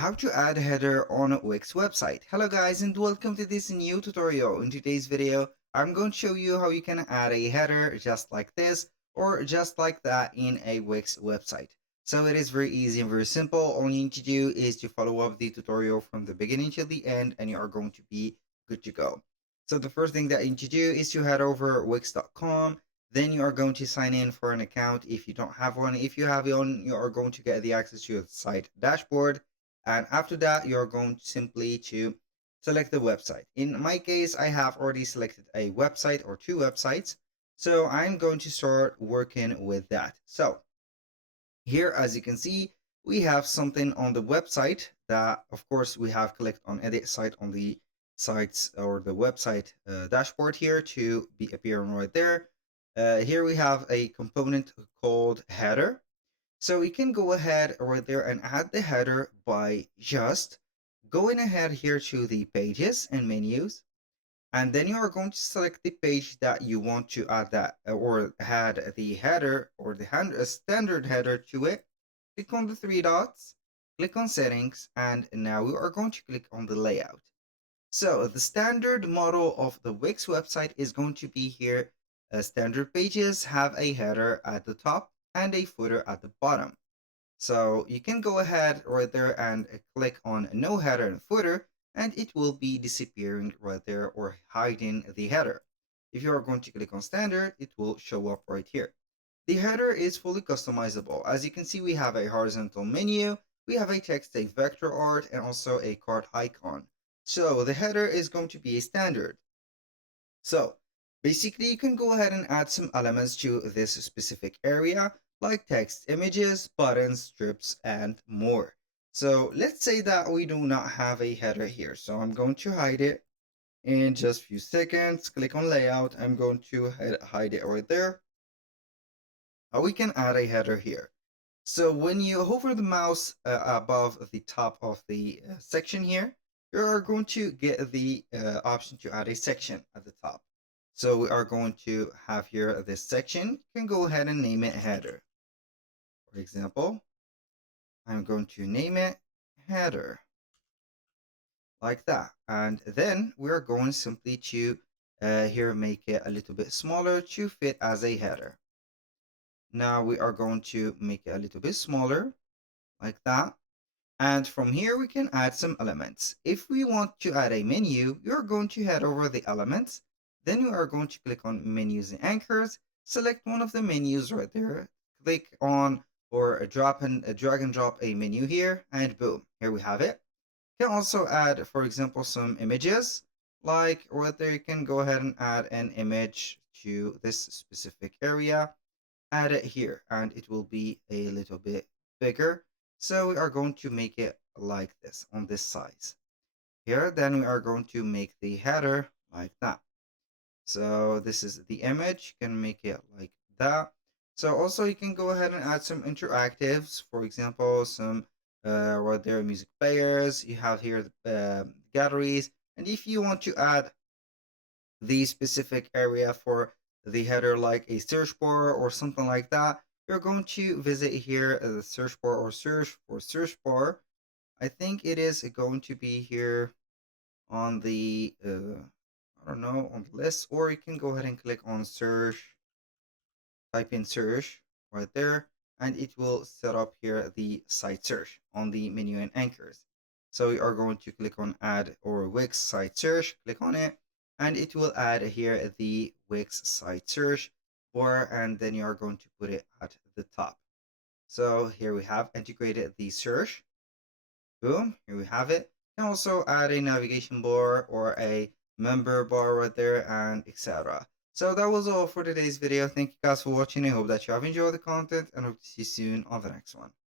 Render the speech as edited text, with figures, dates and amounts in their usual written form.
How to add a header on a Wix website. Hello guys and welcome to this new tutorial. In today's video, I'm going to show you how you can add a header just like this or just like that in a Wix website. So it is very easy and very simple. All you need to do is to follow up the tutorial from the beginning to the end and you are going to be good to go. So the first thing that you need to do is to head over wix.com. Then you are going to sign in for an account if you don't have one. If you have one, you are going to get the access to your site dashboard. And after that, you're going to simply to select the website. In my case, I have already selected a website or two websites. So I'm going to start working with that. So here, as you can see, we have something on the website that, of course, we have clicked on edit site on the sites or the website dashboard here to be appearing right there. Here we have a component called header. So we can go ahead right there and add the header by just going ahead here to the pages and menus. And then you are going to select the page that you want to add that or add the header or the standard header to it. Click on the three dots, click on settings, and now we are going to click on the layout. So the standard model of the Wix website is going to be here. Standard pages have a header at the top and a footer at the bottom. So you can go ahead right there and click on no header and footer and it will be disappearing right there or hiding the header. If you are going to click on standard, it will show up right here. The header is fully customizable. As you can see, we have a horizontal menu, we have a text, a vector art, and also a card icon. So the header is going to be a standard. So basically you can go ahead and add some elements to this specific area like text, images, buttons, strips, and more. So let's say that we do not have a header here. So I'm going to hide it in just a few seconds. Click on layout. I'm going to hide it right there. We can add a header here. So when you hover the mouse above the top of the section here, you are going to get the option to add a section at the top. So we are going to have here this section. You can go ahead and name it header. For example, I'm going to name it header like that. And then we're going simply to here make it a little bit smaller to fit as a header. Now we are going to make it a little bit smaller like that. And from here, we can add some elements. If we want to add a menu, you're going to head over the elements. Then you are going to click on menus and anchors, select one of the menus right there, click on or drag and drop a menu here, and boom, here we have it. You can also add, for example, some images, like right there, you can go ahead and add an image to this specific area, add it here, and it will be a little bit bigger. So we are going to make it like this on this size. Here, then we are going to make the header like that. So this is the image, you can make it like that. So also you can go ahead and add some interactives, for example, some right there music players, you have here the galleries. And if you want to add the specific area for the header like a search bar or something like that, you're going to visit here the search bar or search for search bar. I think it is going to be here on the I don't know, on the list, or you can go ahead and click on search, type in search right there, and it will set up here the site search on the menu and anchors. So you are going to click on add or Wix site search, click on it, and it will add here the Wix site search bar, and then you are going to put it at the top. So here we have integrated the search. Boom, here we have it. You can also add a navigation bar or a member bar right there and etc. So that was all for today's video. Thank you guys for watching. I hope that you have enjoyed the content and hope to see you soon on the next one.